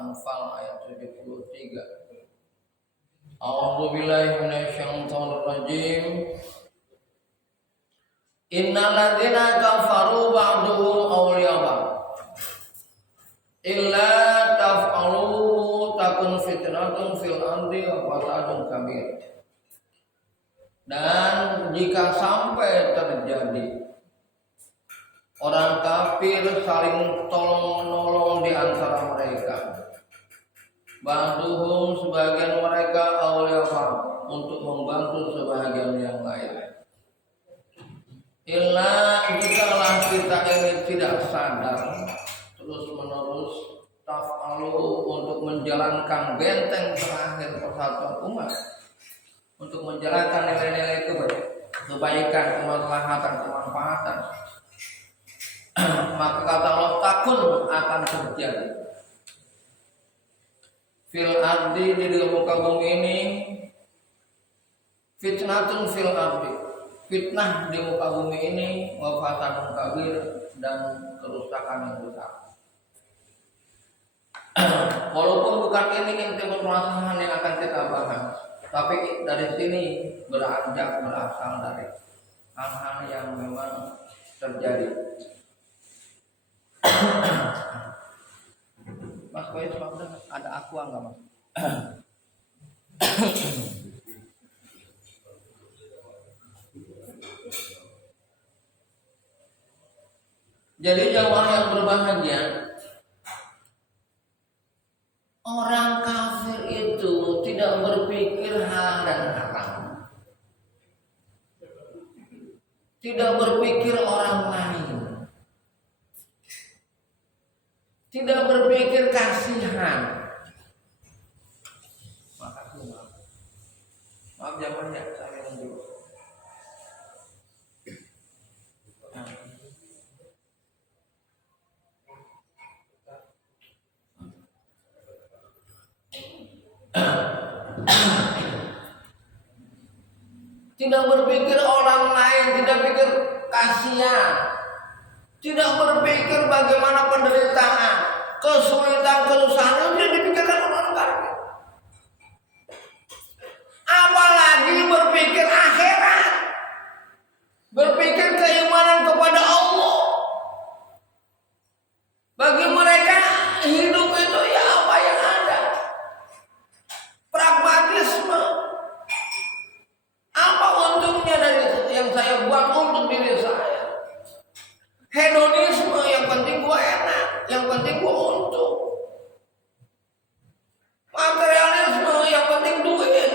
Anfal ayat 73. A'udzubillahi minasyaitonir rajim. Innal ladzina kafaru ba'duhum awliya ba'd illa taf'alu takun fitnatun fil ardi wa fasadun kabir. Dan jika sampai terjadi orang kafir saling tolong-menolong di antara mereka, ba'duhum sebagian mereka awliya ba'd untuk membantu sebagian yang lain. Illa jikalah kita ini tidak sadar terus menerus taf'alu untuk menjalankan benteng terakhir persatuan umat, untuk menjalankan nilai-nilai kebaikan, kemaslahatan, kemanfaatan, maka kata Allah takun akan terjadi fil ardi di muka bumi ini fitnatun fil ardi, fitnah di muka bumi ini, wa fasadun kabir, dan kerusakan yang besar. Walaupun bukan ini inti permasalahan yang akan kita bahas, tapi dari sini berasal dari hal-hal yang memang terjadi. Mas Boy, ada aqua enggak, Mas? Jadi jamaah yang berbahagia, orang kafir itu tidak berpikir hal dan haram, tidak berpikir orang lain, tidak berpikir kasihan. Makasih, maaf jamaah, saya dulu. Tidak berpikir orang lain, tidak pikir kasihan, tidak berpikir bagaimana penderitaan, kesulitan, kesusahan itu tidak dipikirkan orang lain. Apalagi berpikir akhirat, berpikir keimanan kepada Allah. Bagi mereka hidup itu ya apa yang ada, pragmatisme. Apa untungnya dari yang saya buat untuk diri saya? Hedonisme, yang penting gua enak, yang penting gua untung. Materialisme, yang penting duit.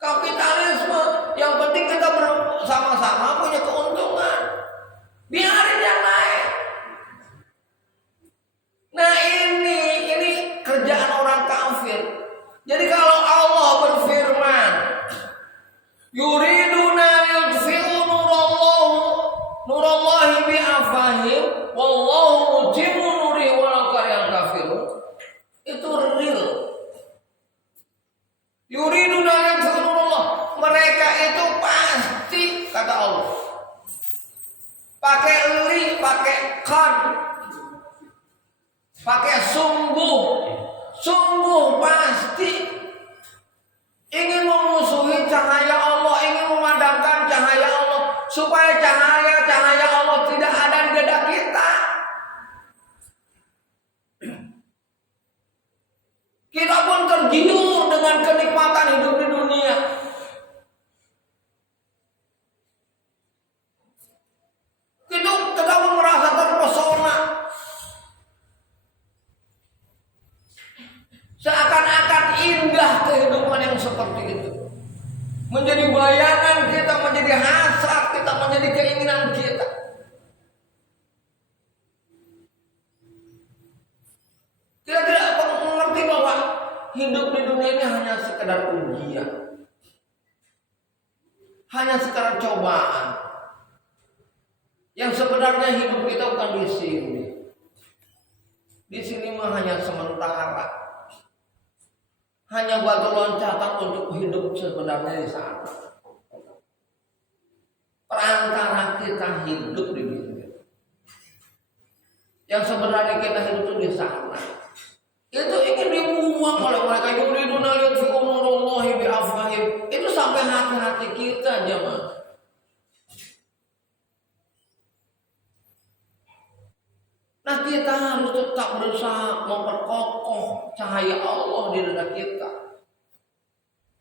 Kapitalisme, yang penting kita bersama-sama punya keuntungan. Biarin yang lain. Nah ini kerjaan orang kafir. Jadi kalau Allah berfirman, yuriduna yudfi'u nurallahi bi'afahim wallahu mutimmu nurihi walau karihal kafirun, itu real. Yuriduna yudfi'u nurallah, mereka itu pasti, kata Allah, pakai li, pakai kan, pakai sungguh pasti ingin memusuhi cahaya Allah, ingin memadamkan cahaya Allah, supaya cahaya Allah tidak ada di dada kita. Kita pun tergiur dengan kenikmatan hidup di dunia. Kita pun merasa terpesona. Seakan-akan indah kehidupan yang seperti itu. Menjadi bayangan kita, menjadi hasrat kita, menjadi keinginan kita. Kita tidak mengerti bahwa hidup di dunia ini hanya sekedar ujian, hanya sekedar cobaan. Yang sebenarnya hidup kita bukan di sini. Di sini mah hanya sementara. Hanya batu loncatan untuk hidup sebenarnya di sana. Perantara kita hidup di dunia. yang sebenarnya kita hidup itu di sana. Itu ingin dibuang oleh mereka. Yuriduna liyutfi'u nurullahi bi'afwahihim. Itu sampai hati-hati kita, jemaah. Nah, kita harus tetap berusaha memperkokoh cahaya Allah di dada kita.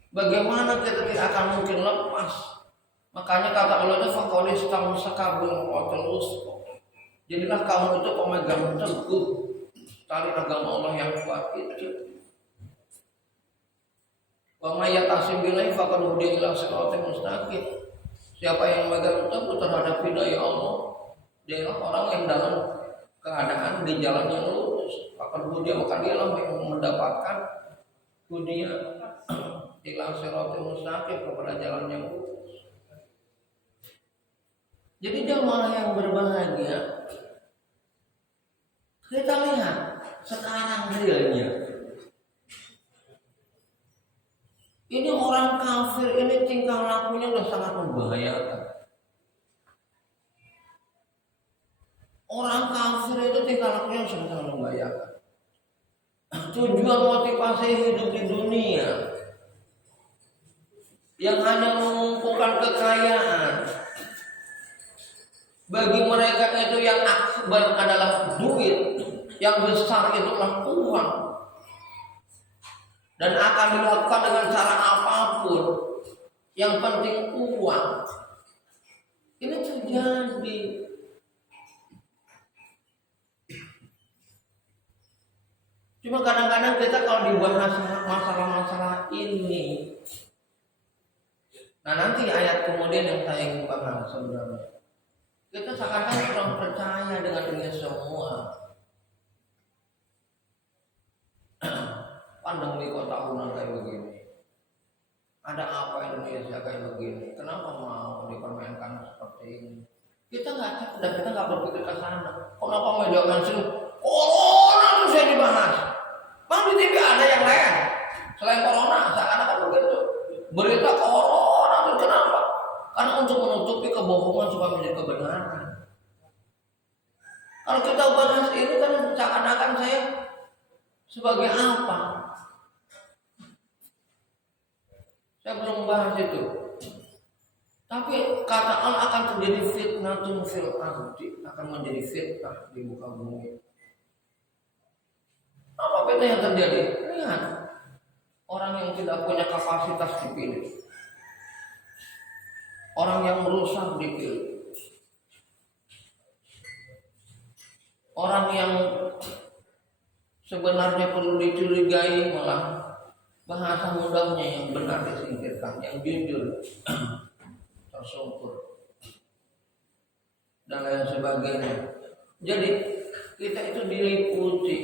Bagaimana kita tidak akan mungkin lepas. Makanya kata Allah itu faqalis tamsaka bil urwatil wuthqa. Jadilah kamu itu pemegang teguh tali agama Allah yang kuat itu. Wa may yatasim billahi faqad hudiya ila siratal mustaqim. Siapa yang memegang teguh terhadap hidayah Allah, dialah orang yang dalam keadaan di jalan yang lurus. Faqad hudiya, maka dialah yang mendapatkan hudiya ila siratal mustaqim, kepada jalan yang lurus. Jadi jamaah yang berbahagia, kita lihat sekarang realnya. Ini orang kafir ini tingkah lakunya udah sangat membahayakan. Orang kafir itu tingkah lakunya sangat membahayakan. Tujuan motivasi hidup di dunia yang hanya mengumpulkan kekayaan. Bagi mereka itu yang akbar adalah duit, yang besar itulah uang, dan akan dilakukan dengan cara apapun. Yang penting uang. Ini terjadi. Cuma kadang-kadang kita kalau dibahas masalah-masalah ini, nah nanti ayat kemudian yang saya ingin bahas sebenarnya. Kita seakan-akan kurang percaya dengan ini semua. Pandemi kok tahunan kayak begini. Ada apa Indonesia kayak begini? Kenapa mau dipermainkan seperti ini? Kita nggak cerdas, kita nggak berpikir ke sana. Kenapa media mainstream corona terus saya dibahas? Bang, di TV ada yang lain selain corona, seakan-akan begitu. Berita corona terus kenapa? Karena untuk menutupi kebohongan supaya menjadi kebenaran. Kalau kita bahas ini kan seakan-akan saya sebagai apa? Saya belum bahas itu. Tapi kata Allah akan terjadi fitnatun fil ardi, akan menjadi fitnah di muka bumi. Apa fitnah yang terjadi? Lihat, orang yang tidak punya kapasitas dipilih. Orang yang merusak dipilih. Orang yang sebenarnya perlu dicurigai malah bahasa mudahnya yang benar disingkirkan, yang jujur tersungkur dan lain sebagainya. Jadi kita itu diliputi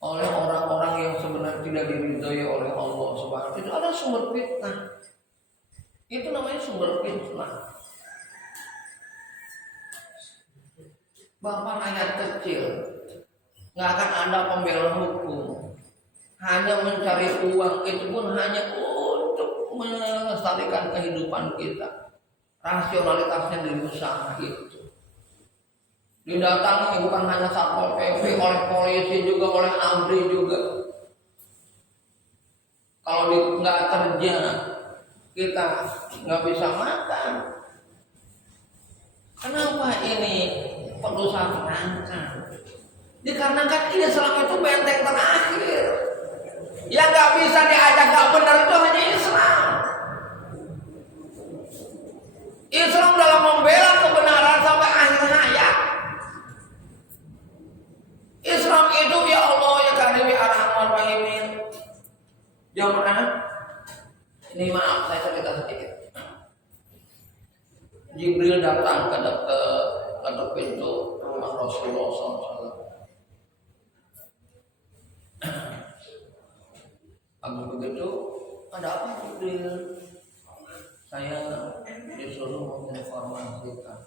oleh orang-orang yang sebenarnya tidak diridhoi oleh Allah Subhanahu. Itu ada sumber fitnah. Itu namanya sumber fitnah. Bapak rakyat kecil nggak akan ada pembela hukum, hanya mencari uang, itu pun hanya untuk melestarikan kehidupan kita. Rasionalitasnya dari usaha itu didatangi bukan hanya Satpol PP, oleh polisi juga, oleh ABRI juga. Kalau nggak kerja kita nggak bisa makan. Kenapa ini perlu satu rangka? Dikarenakan Islam itu benteng terakhir. Yang nggak bisa diajak nggak benar itu hanya Islam. Islam dalam membela kebenaran sampai akhir hayat. Islam itu ya Allah ya Karim ya Arhamar Rahimin. Jamaah, ini maaf saya cerita sedikit. Jibril datang ke ketuk pintu rumah Rasulullah SAW. Pagi begitu, ada apa Jibril? Saya disuruh menginformasikan.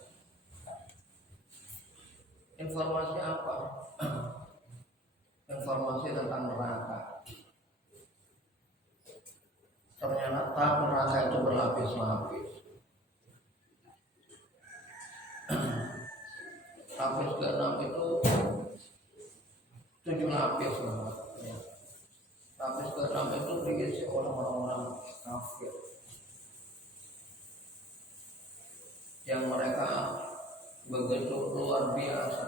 Informasi apa? Informasi tentang neraka. Ternyata neraka itu berlapis-lapis. Lapis ke-6 itu 7 lapis ya. Lapis ke-6 itu diisi oleh orang-orang kafir yang mereka begitu luar biasa.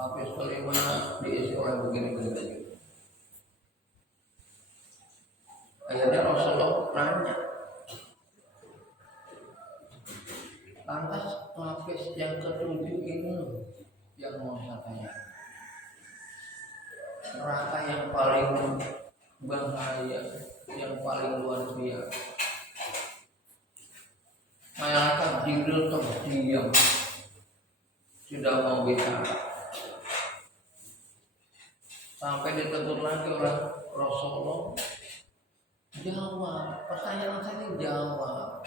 Lapis ke-5 diisi oleh begini-begini. Akhirnya Rasulullah nanya, lantas lapis yang ke-7 ini yang mau saya tanya, neraka yang paling bahaya, yang paling luar biasa. Malaikat Jibril terdiam, tidak mau bicara. Sampai ditegur lagi oleh Rasulullah, jawab, pertanyaan saya jawab.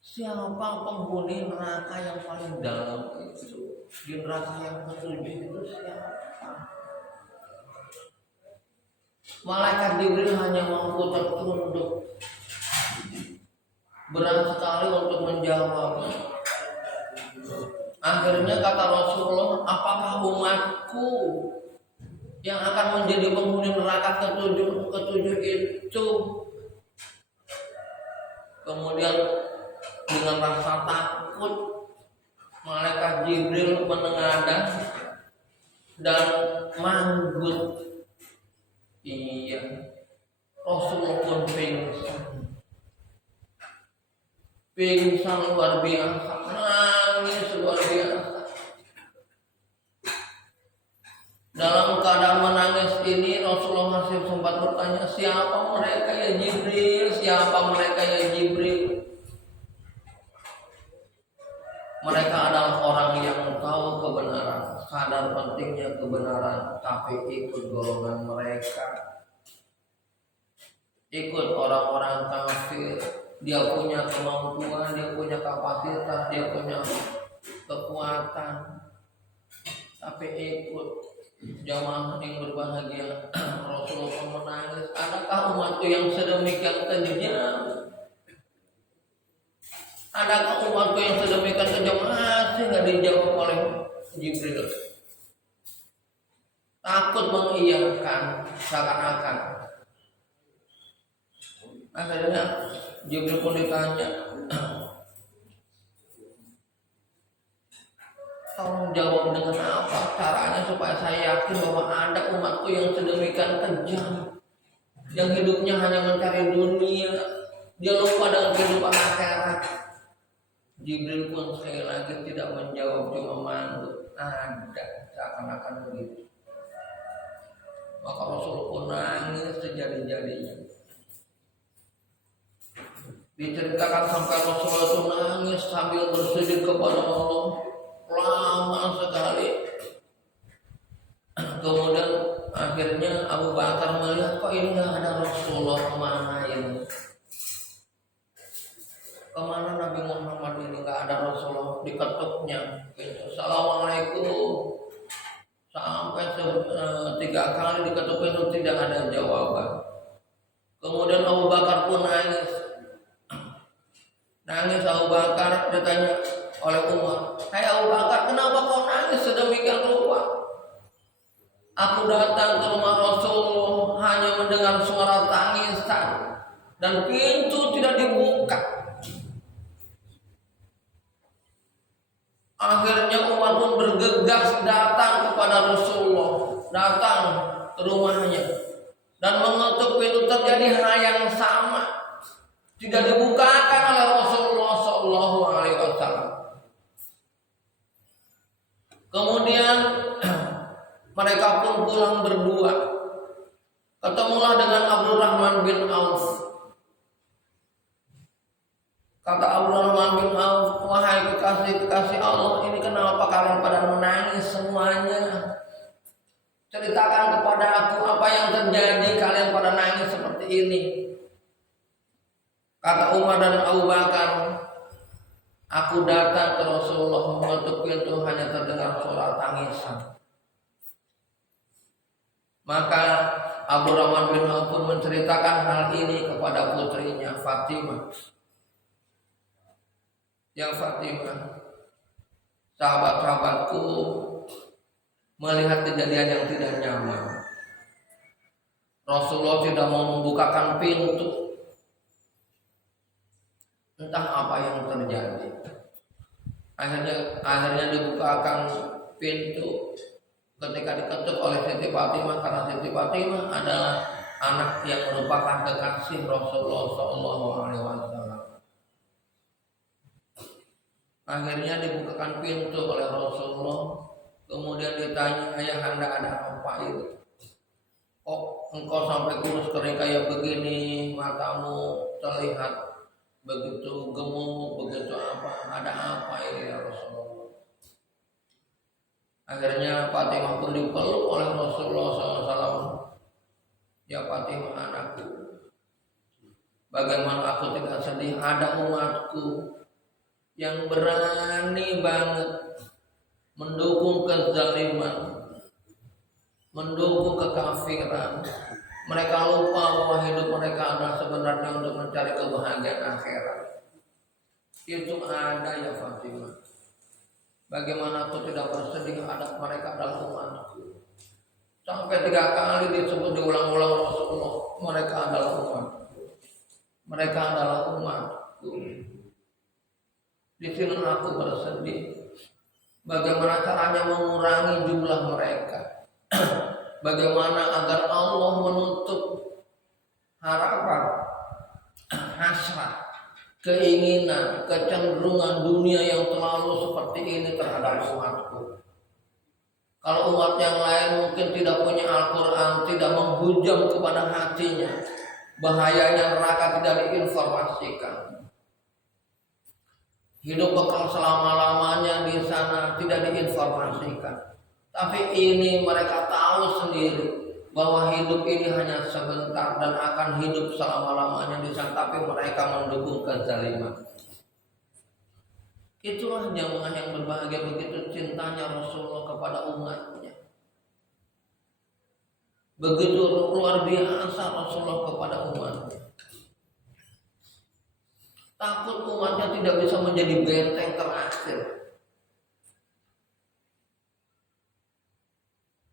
Siapa penghuni neraka yang paling dalam itu? Di neraka yang ke-7 itu siapa? Malaikat Jibril hanya mampu tertunduk, berat sekali untuk menjawab. Akhirnya kata Rasulullah, apakah umatku yang akan menjadi penghuni neraka ke-7 itu? Kemudian dengan rasa takut malaikat Jibril menengadah dan manggut. Iya, Rasulullah pun pingsan luar biasa, nangis luar biasa. Dalam keadaan menangis ini Rasulullah masih sempat bertanya, siapa mereka ya Jibril? Siapa mereka ya Jibril? Mereka adalah orang yang tahu kebenaran, sadar pentingnya kebenaran, tapi ikut golongan mereka, ikut orang-orang kafir. Dia punya kemampuan, dia punya kapasitas, dia punya kekuatan, tapi ikut. Jamaah yang berbahagia, Rasulullah menangis. Adakah umatku yang sedemikian kejam? Adakah umatku yang sedemikian kejam? Masih nggak dijawab oleh Jibril. Takut mengiyakan seakan-akan. Akhirnya Jibril pun ditanya, tolong jawab dengan apa caranya supaya saya yakin bahwa ada umatku yang sedemikian kejam, yang hidupnya hanya mencari dunia, dia lupa dengan kehidupan akhirat. Jibril pun sekali lagi tidak menjawab, cuma manggil, ada, seakan-akan begitu. Maka Rasulullah pun nangis sejadi-jadinya. Diceritakan sampai Rasulullah itu nangis sambil bersujud kepada Allah lama sekali. Kemudian akhirnya Abu Bakar melihat, kok ini nggak ada Rasulullah, kemana ini? Kemana Nabi Muhammad ini, nggak ada Rasulullah? Diketuknya, Assalamualaikum. Sampai 3 kali diketuk itu tidak ada jawaban. Kemudian Abu Bakar pun nangis. Nangis Abu Bakar, ditanya oleh Umar, hai Abu Bakar, kenapa kau nangis sedemikian rupa? Aku datang ke rumah Rasulullah hanya mendengar suara tangisan dan pintu tidak dibuka. Akhirnya Umar pun bergegas datang kepada Rasulullah, datang ke rumahnya dan mengetuk pintu. Terjadi hal yang sama, tidak dibukakan oleh Rasulullah SAW. Kemudian mereka pun pulang berdua. Ketemulah dengan Abdurrahman bin Auf. Kata Abdurrahman bin Auf, wahai kekasih Allah, ini kenapa kalian pada menangis semuanya? Ceritakan kepada aku apa yang terjadi, kalian pada nangis seperti ini. Kata Umar dan Abu Bakar, aku datang ke Rasulullah, mengetuk pintu hanya terdengar suara tangisan. Maka Abdurrahman bin Auf pun menceritakan hal ini kepada putrinya Fatimah. Ya Fatimah, sahabat-sahabatku melihat kejadian yang tidak nyaman. Rasulullah tidak mau membukakan pintu. Entah apa yang terjadi. Akhirnya dibukakan pintu ketika diketuk oleh Siti Fatimah, karena Siti Fatimah adalah anak yang merupakan kekasih Rasulullah SAW. Akhirnya dibukakan pintu oleh Rasulullah. Kemudian ditanya, ayahanda ada apa itu? Kok engkau sampai kurus kering kayak begini, matamu terlihat begitu gemuk, begitu apa? Ada apa ini ya Rasulullah? Akhirnya Fatimah pun dipeluk oleh Rasulullah SAW. Ya Fatimah anakku, bagaimana aku tidak sedih, ada umatku yang berani banget mendukung kezaliman, mendukung kekafiran. Mereka lupa bahwa hidup mereka adalah sebenarnya untuk mencari kebahagiaan akhirat. Itu ada ya Fatimah. Bagaimana aku tidak bersedih, ada mereka adalah umatku. Sampai 3 kali disebut diulang-ulang Rasulullah, mereka adalah umatku. Mereka adalah umatku. Di sini aku bersedih. Bagaimana caranya mengurangi jumlah mereka? Bagaimana agar Allah menutup harapan, hasrat, keinginan, kecenderungan dunia yang terlalu seperti ini terhadap umatku. Kalau umat yang lain mungkin tidak punya Al-Quran, tidak menghujam kepada hatinya, bahayanya neraka tidak diinformasikan. Hidup bekal selama-lamanya di sana tidak diinformasikan. Tapi ini mereka tahu sendiri bahwa hidup ini hanya sebentar dan akan hidup selama-lamanya di sana. Tapi mereka mendukung kezaliman. Itulah jamaah yang berbahagia, begitu cintanya Rasulullah kepada umatnya. Begitu luar biasa Rasulullah kepada umatnya. Takut umatnya tidak bisa menjadi benteng terakhir.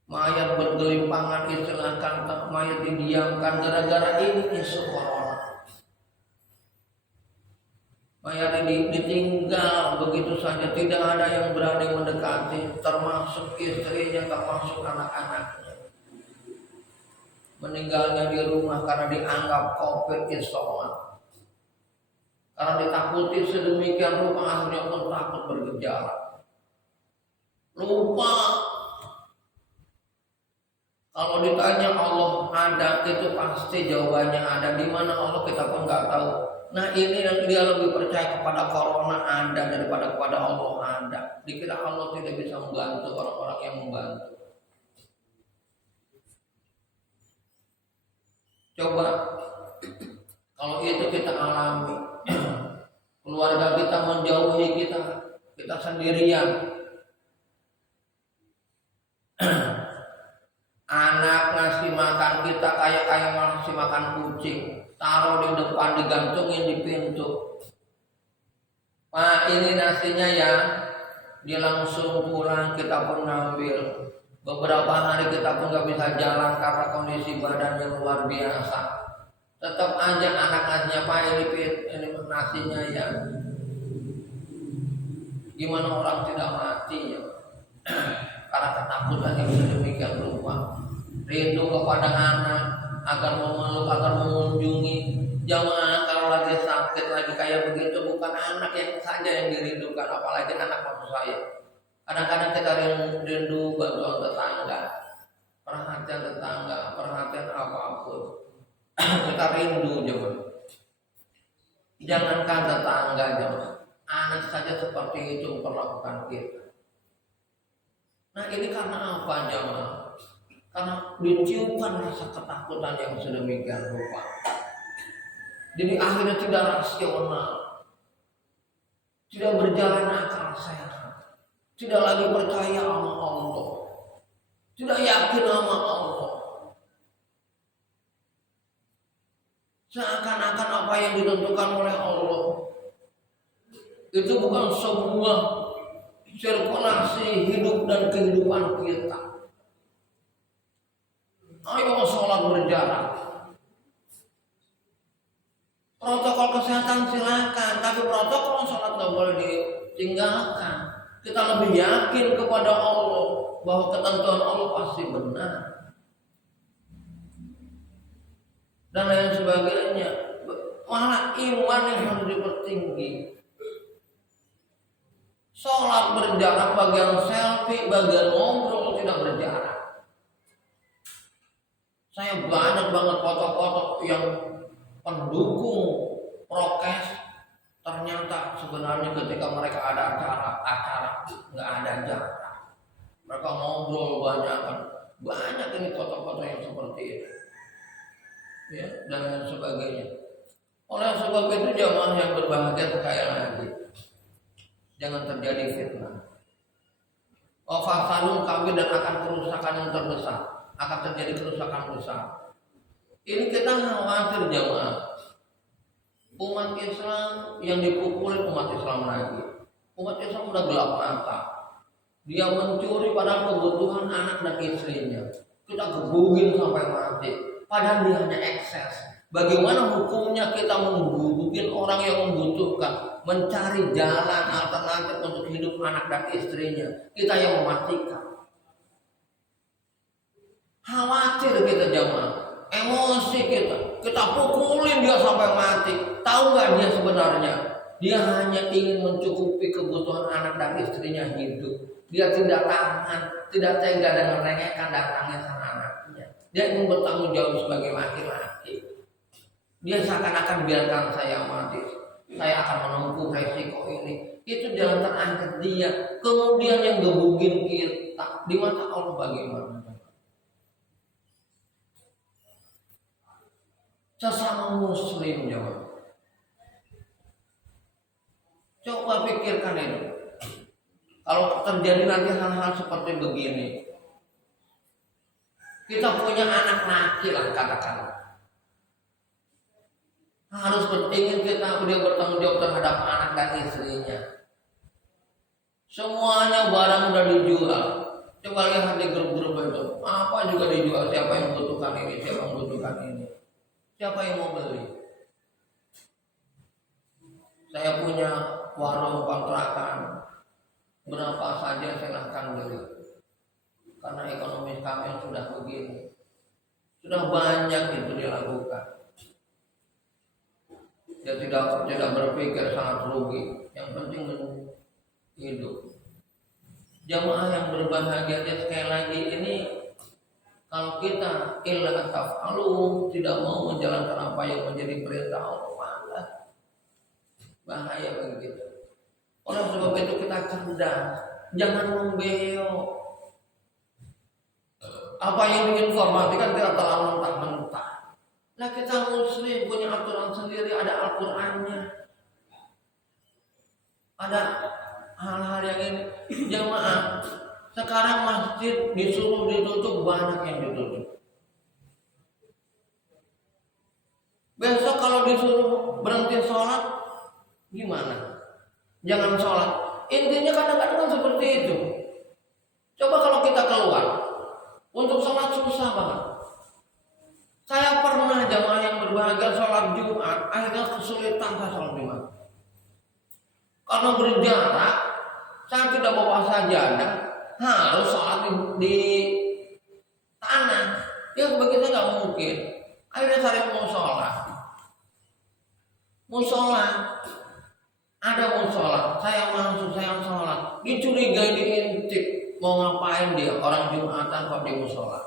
Mayat bergelimpangan, istilahkan mayat didiamkan gara-gara ini isu corona. Mayat ditinggal begitu saja, tidak ada yang berani mendekati, termasuk istrinya, termasuk anak-anaknya. Meninggalnya di rumah karena dianggap COVID isoman. Karena ditakuti sedemikian rupa, akhirnya pun takut bergejala. Lupa. Kalau ditanya Allah ada, itu pasti jawabannya ada. Di mana Allah kita pun nggak tahu. Nah ini yang dia lebih percaya kepada corona ada daripada kepada Allah ada. Dikira Allah tidak bisa membantu orang-orang yang membantu. Coba kalau itu kita alami. Keluarga kita menjauhi kita sendirian. Anak ngasih makan kita kayak ngasih makan kucing, taruh di depan, digantungin di pintu. Pak, ini nasinya ya. Dia langsung pulang, kita pun ngambil. Beberapa hari kita pun gak bisa jalan karena kondisi badannya luar biasa. Tetap aja anak ngasihnya, Pak ini nasinya ya. Gimana orang tidak mati ya? Karena ketakutan yang sedemikian rupa. Rindu kepada anak, agar memeluk, agar mengunjungi. Jamaah kalau lagi sakit, lagi kayak begitu, bukan anak yang saja yang dirindukan, apalagi anak maksud saya. Kadang-kadang kita rindu bantuan tetangga, perhatian tetangga, perhatian apapun. Kita rindu jemaah. Jangankan tetangga jemaah, anak saja seperti itu memperlakukan kita. Nah ini karena apa jemaah? Karena ditiupkan rasa ketakutan yang sedemikian rupa. Jadi akhirnya tidak rasional, tidak berjalan akal sehat, tidak lagi percaya sama Allah, tidak yakin sama Allah. Seakan-akan apa yang ditentukan oleh Allah Itu bukan sebuah sirkulasi hidup dan kehidupan kita. Ayo sholat berjarak. Protokol kesehatan silakan, tapi protokol sholat nggak boleh ditinggalkan. Kita lebih yakin kepada Allah bahwa ketentuan Allah pasti benar dan lain sebagainya. Malah iman yang harus dipertinggi. Sholat berjarak, bagian selfie, bagian ngobrol tidak berjarak. Saya banyak banget foto-foto yang pendukung prokes, ternyata sebenarnya ketika mereka ada acara nggak ada jarak. Mereka ngobrol banyak ini foto-foto yang seperti itu, ya, dan lain sebagainya. Oleh sebab itu jamaah yang berbahagia sekali lagi, jangan terjadi fitnah. Fasadun kabir dan akan kerusakan yang terbesar, akan terjadi kerusakan besar. Ini kita khawatir jamaah. Umat Islam yang dipukulin umat Islam lagi. Umat Islam udah gelap mata. Dia mencuri pada kebutuhan anak dan istrinya. Kita gebugin sampai mati. Padahal dia hanya ekses. Bagaimana hukumnya kita menggebukin orang yang membutuhkan, mencari jalan alternatif untuk hidup anak dan istrinya. Kita yang mematikan. Khawatir kita jamaah. Emosi kita pukulin dia sampai mati. Tahu nggak dia sebenarnya? Dia hanya ingin mencukupi kebutuhan anak dan istrinya hidup. Dia tidak tahan, tidak tega dengan rengekan datangnya sang anaknya. Dia ingin bertanggung jawab sebagai laki-laki. Dia seakan-akan biarkan saya mati, saya akan menempuh resiko ini. Itu jalan terakhir dia. Kemudian yang gebugin kita di mata Allah bagaimana? Sesama muslim jawab. Coba pikirkan ini. Kalau terjadi nanti hal-hal seperti begini, kita punya anak laki lah katakan, harus ingin dia bertanggung jawab terhadap anak dan istrinya. Semuanya barang udah dijual. Coba lihat di grup-grup itu, apa juga dijual. Siapa yang membutuhkan ini, siapa yang membutuhkan ini. Siapa yang mau beli? Saya punya warung kontrakan, berapa saja silahkan beli. Karena ekonomi kami sudah begini, sudah banyak itu dilakukan. Dia tidak berpikir sangat rugi. Yang penting hidup. Jamaah yang berbahagia sekali lagi ini. Kalau kita illa taf'alu, tidak mau menjalankan apa yang menjadi perintah Allah, bahaya begitu. Oleh sebab itu kita cerdas, jangan membeo. Apa yang diinformasikan kita telah mentah-mentah. Nah kita muslim punya aturan sendiri, ada Al-Qur'annya. Ada hal-hal yang ini. Jamaah, sekarang masjid disuruh ditutup, banyak yang ditutup. Besok kalau disuruh berhenti sholat, gimana? Jangan sholat. Intinya kadang-kadang kan seperti itu. Coba kalau kita keluar untuk sholat susah banget. Saya pernah jamaah yang berbahagia sholat Jumat, akhirnya kesulitan saya sholat Jumat. Karena berjarak, saya tidak bawa sajadah, harus sholat di tanah. Ya begitu nggak mungkin. Akhirnya saya mau sholat. Musola, ada musola, saya masuk, saya sholat, dicurigai, diintip, mau ngapain dia orang Jumatan kok di musola.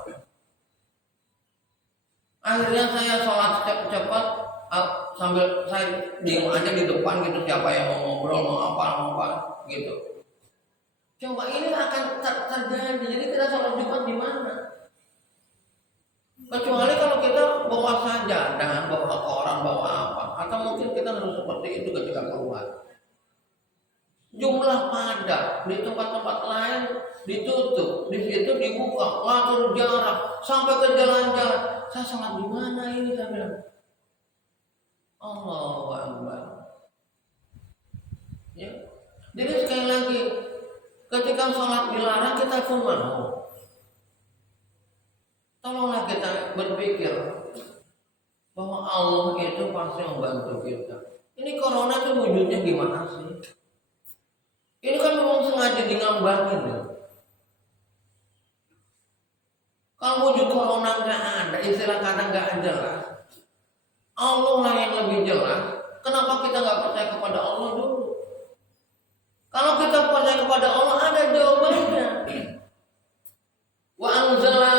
Akhirnya saya sholat cepat-cepat, sambil saya diam aja di depan gitu, siapa yang mau ngobrol, mau apa gitu. Coba ini akan terjadi, jadi kita sholat Jumat di mana? Kecuali kalau kita bawa sajadah, bawa koran, bawa apa, atau mungkin kita harus seperti itu ketika keluar. Jumlah padat di tempat-tempat lain ditutup, di situ dibuka, ngatur jarak sampai ke jalan-jalan. Saya sholat di mana ini saya bilang. Allahu Akbar. Ya, Jadi sekali lagi, ketika sholat dilarang kita pun mau. Tolonglah kita berpikir bahwa Allah itu pasti membantu kita. Ini corona itu wujudnya gimana sih? Ini kan memang sengaja digambarin ya. Kalau wujud corona nggak ada, istilah kata nggak jelas, Allah lah yang lebih jelas. Kenapa kita nggak percaya kepada Allah dulu? Kalau kita percaya kepada Allah ada jawabannya. Wa anzala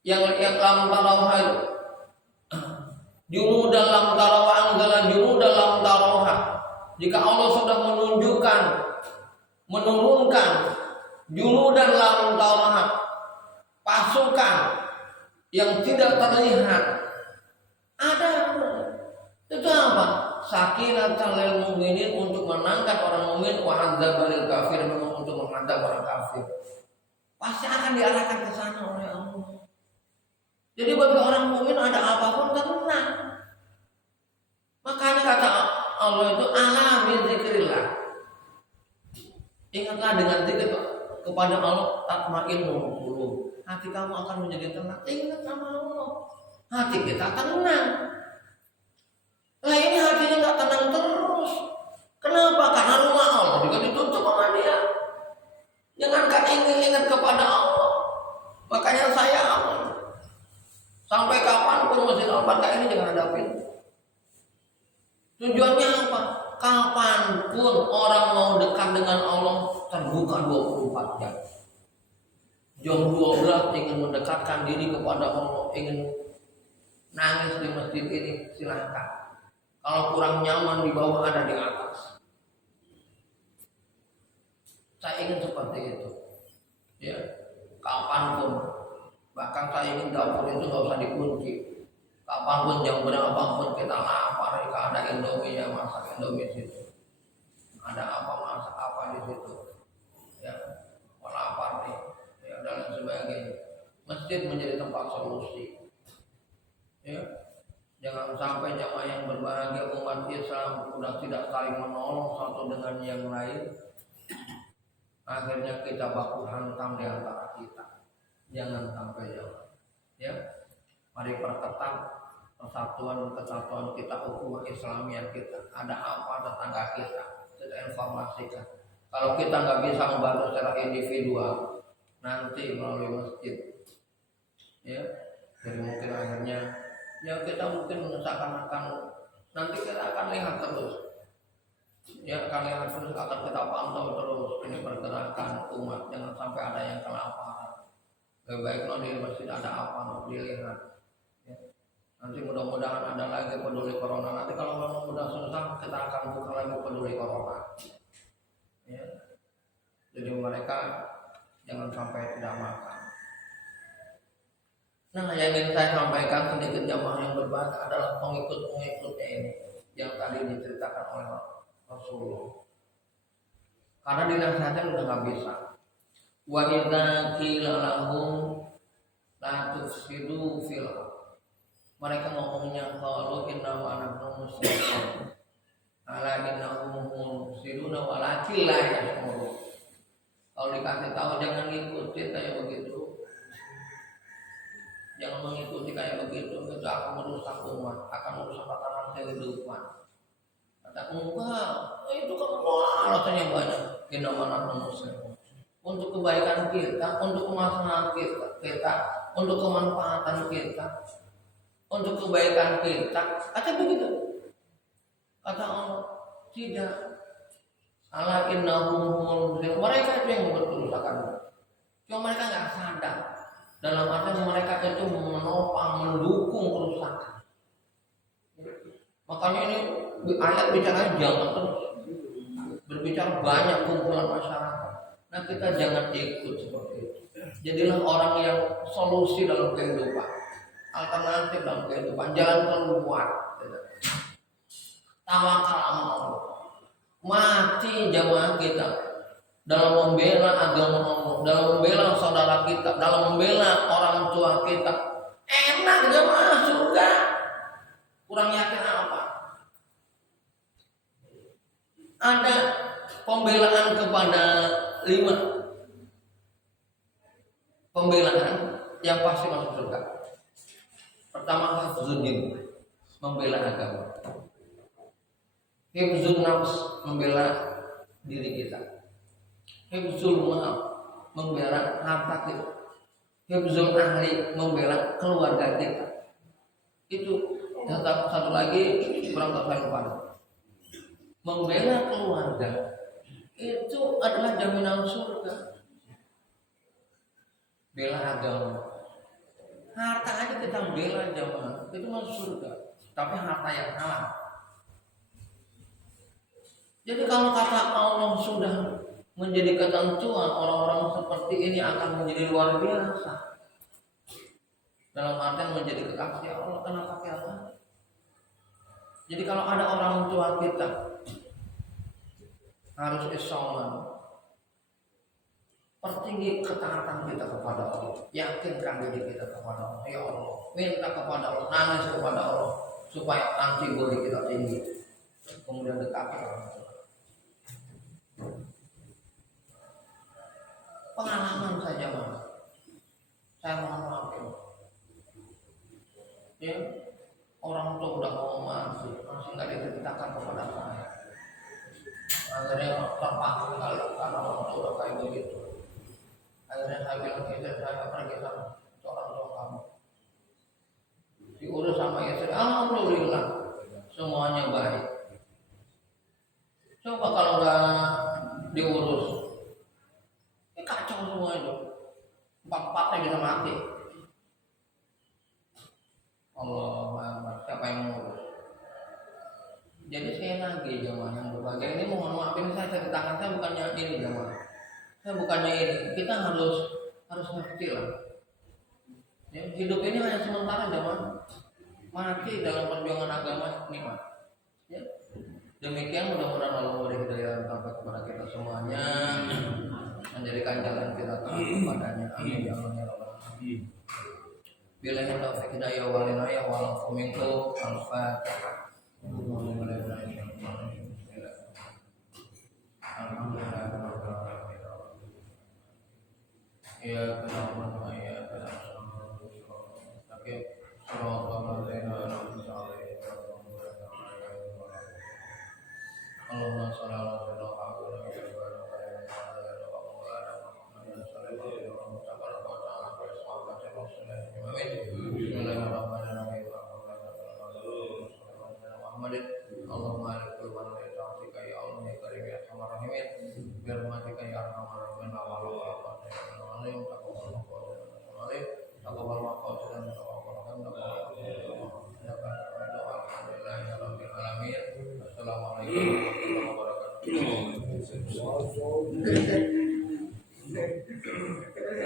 yang lam tarawha junudan lam tarawha anzala junudan lam tarawha. Jika Allah sudah menurunkan junudan lam tarawha, pasukan yang tidak terlihat, ada itu apa? Sakinatan lil mu'minin, untuk menangkap orang mukmin, wa adzabalil kafir, memang untuk mengadab orang kafir. Pasti akan diarahkan ke sana oleh Allah. Jadi bagi orang mukmin ada apapun tenang. Makanya kata Allah itu ala bi dzikrillah. Ingatlah dengan zikir kepada Allah, tatma'innul qulub. Hati kamu akan menjadi tenang. Ingat sama Allah, hati kita tenang. Lah ini hatinya nggak tenang terus. Kenapa? Karena rumah Allah juga ditutup sama dia. Jangankan ingat kepada Allah. Makanya saya sampai kapanpun Masjid Al-Barkah ini jangan ada pintu. Tujuannya apa? Kapanpun orang mau dekat dengan Allah, terbuka 24 jam. Jam 12 ingin mendekatkan diri kepada Allah, ingin nangis di masjid ini, silahkan. Kalau kurang nyaman di bawah, ada di atas. Saya ingin seperti itu. Ya, kapanpun. Bahkan saya ingin dapur itu nggak usah dikunci. Kapanpun, jam berapapun kita lapar, ada Indomie, ya masak Indomie di situ. Ada apa, masak apa di situ. Ya, lapar nih. Ya, dan sebagainya. Masjid menjadi tempat solusi. Ya, jangan sampai jamaah yang berbahagia umat Islam sudah tidak saling menolong satu dengan yang lain. Akhirnya kita baku hantam di antara kita. Jangan sampai jamaah. Ya, mari perketat persatuan kita, ukhuwah Islamiyah kita. Ada apa tetangga kita informasikan. Kalau kita nggak bisa membantu secara individual, nanti melalui masjid. Ya, jadi mungkin akhirnya ya kita mungkin akan nanti kita akan lihat terus. Ya, akan lihat terus, akan kita pantau terus ini pergerakan umat, jangan sampai ada yang kelaparan. Lebih baik di masjid ada apa dilihat. Ya. Nanti mudah-mudahan ada lagi peduli corona. Nanti kalau memang sudah selesai, kita akan buka lagi peduli corona. Ya. Jadi mereka jangan sampai tidak makan. Nah, yang ingin saya sampaikan sedikit jamaah yang berbahagia adalah pengikut-pengikutnya ini yang tadi diceritakan oleh Rasulullah. Karena dinasihatnya udah nggak bisa. Wa idza qila lahum la tufsidu fil ardh. Mereka ngomongnya qalu inna wa nahnu muslimun. Ala innahum mufsiduna walakin la yashurun. Kalau dikasih tahu jangan ngikutin kayak begitu. Jangan mengikuti kayak begitu, itu akan merusak umat, akan merusak tatanan kehidupan. Kata enggak, itu kan alasannya banyak. Kita mana muslim. Untuk kebaikan kita, untuk kemaslahatan kita, untuk kemanfaatan kita, untuk kebaikan kita. Kata begitu. Kata Allah, tidak. Ala innahum muslim. Mereka itu yang membuat kerusakan. Cuma mereka nggak sadar. Dalam arti mereka itu menopang, mendukung kerusakan. Makanya ini ayat bicara jangan terus berbicara banyak kumpulan masyarakat. Nah, kita jangan ikut seperti itu. Jadilah orang yang solusi dalam kehidupan, alternatif dalam kehidupan, jalan keluar. Tawakal sama Allah. Mati jamaah kita dalam membela agama Allah, dalam membela saudara kita, dalam membela orang tua kita. Enak jamaah surga. Kurang yakin apa? Ada pembelaan kepada 5 pembelaan yang pasti masuk surga. Pertama, hifzuddin, membela agama. Hifzun nafs, membela diri kita. Hifzul mal, membela harta kita. Hifzul ahli, membela keluarga kita. Itu satu lagi kurang saya lupa. Membela keluarga itu adalah jaminan surga. Bela agama, harta aja kita bela jamaah, itu masuk surga. Tapi harta yang halal. Jadi kalau kata Allah sudah menjadi ketentuan, orang-orang seperti ini akan menjadi luar biasa. Dalam artian menjadi kekasih Allah, kenapa Allah? Jadi kalau ada orang tua kita harus isoman, pertinggi ketaatan kita kepada Allah, yakinkan diri kita kepada Allah. Ya Allah, minta kepada Allah, nangis kepada Allah supaya antibodi kita tinggi. Kemudian dekati orang tua. Pengalaman saja mas, saya mohon maaf ya, orang tua udah mau masih nggak diceritakan kepada saya. Akhirnya terpaksa karena orang tua udah kayak begitu. Akhirnya saya bilang ke istri saya, pergi sama orang tua kamu, diurus sama istri. Alhamdulillah semuanya baik. Coba kalau nggak diurus, kacau semua itu, 4-4-nya bisa mati. Allah, siapa yang mengurus? Jadi saya nagih jamaah yang berbagai ini, mohon maaf ini saya ceritakan, saya bukannya ini jamaah, saya bukannya ini, kita harus ngerti lah. Ya, hidup ini hanya sementara jamaah, mati dalam perjuangan agama nikmat. Ya. Demikian mudah-mudahan Allah memberi hidayah sampai kepada kita semuanya, menjadikan jalan kita taat kepadanya. Amin ya Allah ya Rabbal alamin. Billahi taufiq hidayah wal inayah wal afu minkum. Al-Fatihah. Ya kenapa ya tapi Allahumma shalli ala Allahumma alaikum wa rahmatullahi ya Allah ya karim ya arhamar rahimin bi rahmatika ya arhamar rahimin wa Assalamualaikum warahmatullahi wabarakatuh.